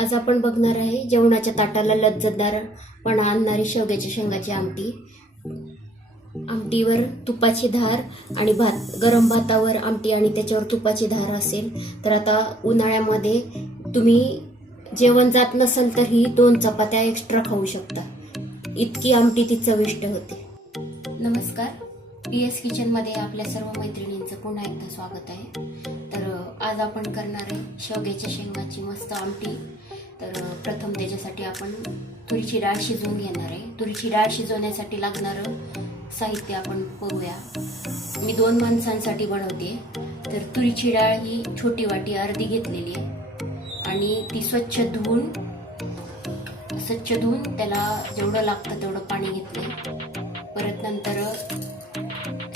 आज आपण बघणार आहे जेवणाच्या ताटाला लज्जतदारपणा आणणारी शेवग्याच्या शेंगाची आमटी. आमटीवर तुपाची धार आणि भात, गरम भातावर आमटी आणि त्याच्यावर तुपाची धार असेल तर आता उन्हाळ्यामध्ये तुम्ही जेवण जात नसेल तर ही 2 चपात्या एक्स्ट्रा खाऊ शकता. इतकी आमटी ती चविष्ट होते. नमस्कार, PS किचनमध्ये आपल्या सर्व मैत्रिणींचं पुन्हा एकदा स्वागत आहे. तर आज आपण करणार आहे शेवग्याच्या शेंगाची मस्त आमटी. तर प्रथम त्याच्यासाठी आपण तुरीची डाळ शिजवून घेणार आहे. तुरीची डाळ शिजवण्यासाठी लागणारं साहित्य आपण बघूया. मी 2 माणसांसाठी बनवते. तर तुरीची डाळ ही छोटी वाटी अर्धी घेतलेली आहे आणि ती स्वच्छ धुवून त्याला जेवढं लागतं तेवढं पाणी घेतले. परत नंतर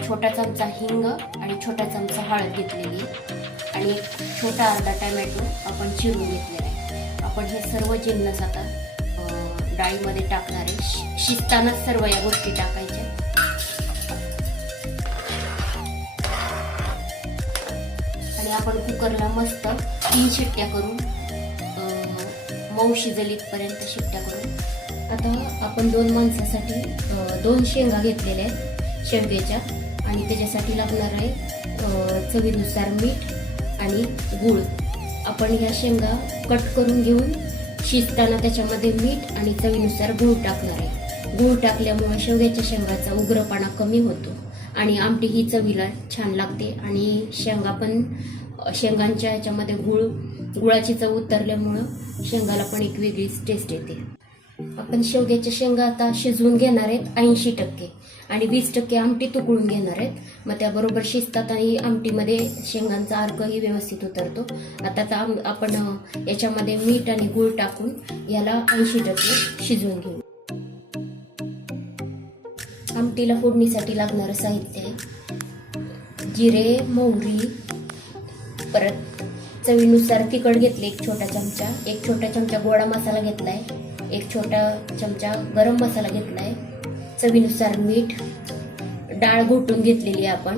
छोटा चमचा हिंग आणि छोटा चमचा हळद घेतलेली आणि एक छोटा अर्धा टोमॅटो आपण चिरून घेतलेला आहे. आपण हे सर्व जिन्नस आता डाळीमध्ये टाकणार आहे. शिजतानाच सर्व या गोष्टी टाकायच्या. आणि आपण कुकरला मस्त 3 शिट्ट्या करून मऊ शिजलीपर्यंत शिट्ट्या करून. आता आपण 2 माणसासाठी 2 शेंगा घेतलेल्या आहेत शेवग्याच्या आणि त्याच्यासाठी लागणार आहे चवीनुसार मीठ आणि गूळ. आपण ह्या शेंगा कट करून घेऊन शिजताना त्याच्यामध्ये मीठ आणि चवीनुसार गूळ टाकणार आहे. गूळ टाकल्यामुळे शेवग्याच्या शेंगाचा उग्रपणा कमी होतो आणि आमटी ही चवीला छान लागते. आणि शेंगांच्या ह्याच्यामध्ये गुळाची चव उतरल्यामुळं शेंगाला पण एक वेगळीच टेस्ट येते. आपण शेवग्याच्या शेंगा आता शिजवून घेणार आहेत 80% आणि 20% आमटीत उकळून घेणार आहेत. मग त्याबरोबर शिजतात आणि आमटीमध्ये शेंगांचा अर्कही व्यवस्थित उतरतो. आता आपण याच्यामध्ये मीठ आणि गूळ टाकून याला 80% शिजवून घेऊ. आमटीला फोडणीसाठी लागणारं साहित्य आहे जिरे, मोहरी, परत चवीनुसार तिखट घेतले 1 छोटा चमचा, 1 छोटा चमचा गोडा मसाला घेतलाय, 1 छोटा चमचा गरम मसाला घेतलाय, चवीनुसार मीठ, डाळ घोटून घेतलेली आहे आपण,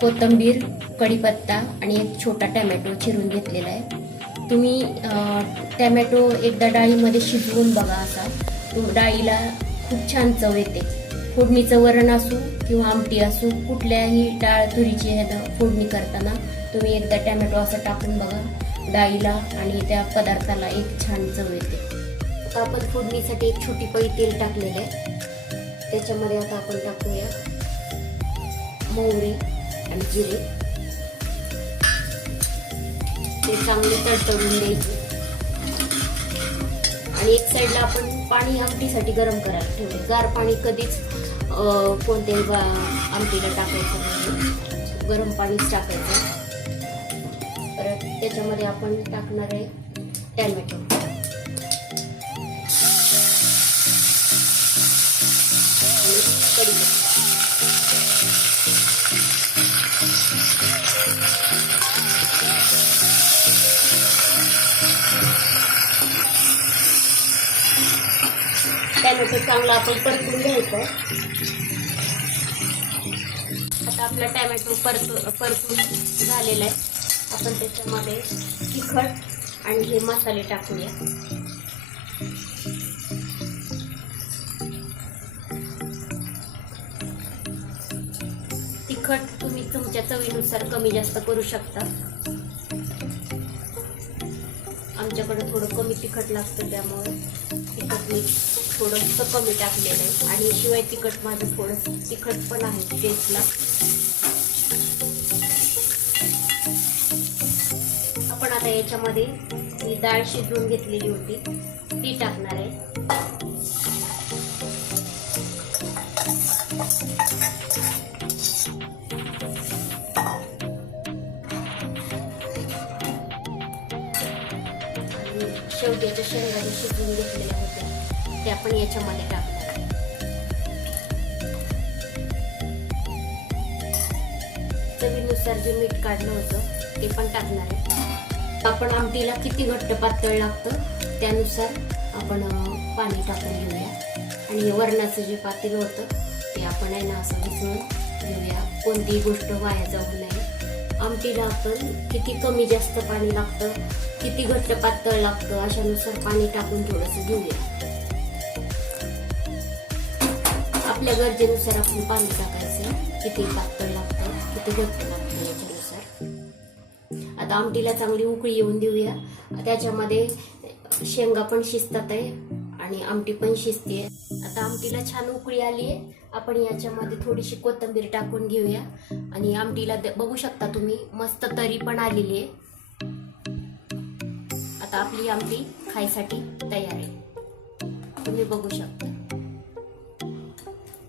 कोथिंबीर, कढीपत्ता आणि 1 छोटा टोमॅटो चिरून घेतलेला आहे. तुम्ही टोमॅटो एकदा डाळीमध्ये शिजवून बघा. असा डाळीला खूप छान चव येते. फोडणीचं वरण असो किंवा आमटी असो, कुठल्याही डाळ तुरीची फोडणी करताना तुम्ही एकदा टोमॅटो असं टाकून बघा. डाळीला आणि त्या पदार्थाला एक छान चव येते. आता आपण फोडणीसाठी 1 छोटी पळी तेल टाकलेलं आहे. त्याच्यामध्ये आता आपण टाकूया मोहरी आणि जिरे. ते चांगले तडतडून द्यायचे आणि एक साईडला आपण पाणी आमटीसाठी गरम करायला ठेवले. गार पाणी कधीच कोणत्याही आमटीला टाकायचं नाही, गरम पाणीच टाकायचं. परत त्याच्यामध्ये आपण टाकणार आहे टोमॅटो आणि कढीपत्ता. टोमॅटो चांगला आपण परतून घ्यायचं. आता आपला टोमॅटो परतून झालेला आहे. आपण त्याच्यामध्ये तिखट आणि हे मसाले टाकूया. तिखट तुम्ही तुमच्या चवीनुसार कमी जास्त करू शकता. आमच्याकडे थोडं कमी तिखट लागतं त्यामुळे तिखट मी थोडंसं कमी टाकलेलं आहे. आणि शिवाय तिखट माझं थोडंसं तिखट पण आहे टेस्टला. आपण आता याच्यामध्ये ही डाळ शिजवून घेतलेली होती ती टाकणार आहे. आणि शेवग्याच्या शेंगा शिजवून घेतलेल्या होत्या ते आपण याच्यामध्ये टाकणार आहे. चवीनुसार जे मीठ काढलं होतं ते पण टाकणार आहे. आपण आमटीला किती घट्ट पातळ लागतं त्यानुसार आपण पाणी टाकून घेऊया. आणि वरणाचं जे पातेलं होतं ते आपण आहे ना असं मिसळून घेऊया. कोणतीही गोष्ट वाया जाऊ नये. आमटीला आपण किती कमी जास्त पाणी लागतं, किती घट्ट पातळ लागतं अशानुसार पाणी टाकून थोडंसं घेऊया. आपल्या गरजेनुसार आपण पाणी टाकायचं, किती पातळ लागतं किती घट्ट लागतं याच्यानुसार. आता आमटीला चांगली उकळी येऊन देऊया. त्याच्यामध्ये शेंगा पण शिजतात आहे आणि आमटी पण शिजते. आता आमटीला छान उकळी आली आहे. आपण याच्यामध्ये थोडीशी कोथिंबीर टाकून घेऊया आणि आमटीला बघू शकता तुम्ही मस्त तरी पण आलेली आहे. आता आपली आमटी खायसाठी तयार आहे, तुम्ही बघू शकता.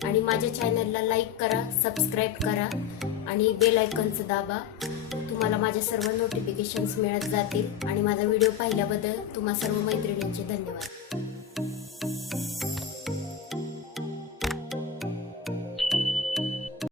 आणि माझ्या चॅनलला लाईक करा, सबस्क्राईब करा आणि बेल आयकॉनचं दाबा. तुम्हाला माझ्या सर्व नोटिफिकेशन्स मिळत जातील. आणि माझा व्हिडिओ पाहिल्याबद्दल तुम्हा सर्व मैत्रिणींचे धन्यवाद.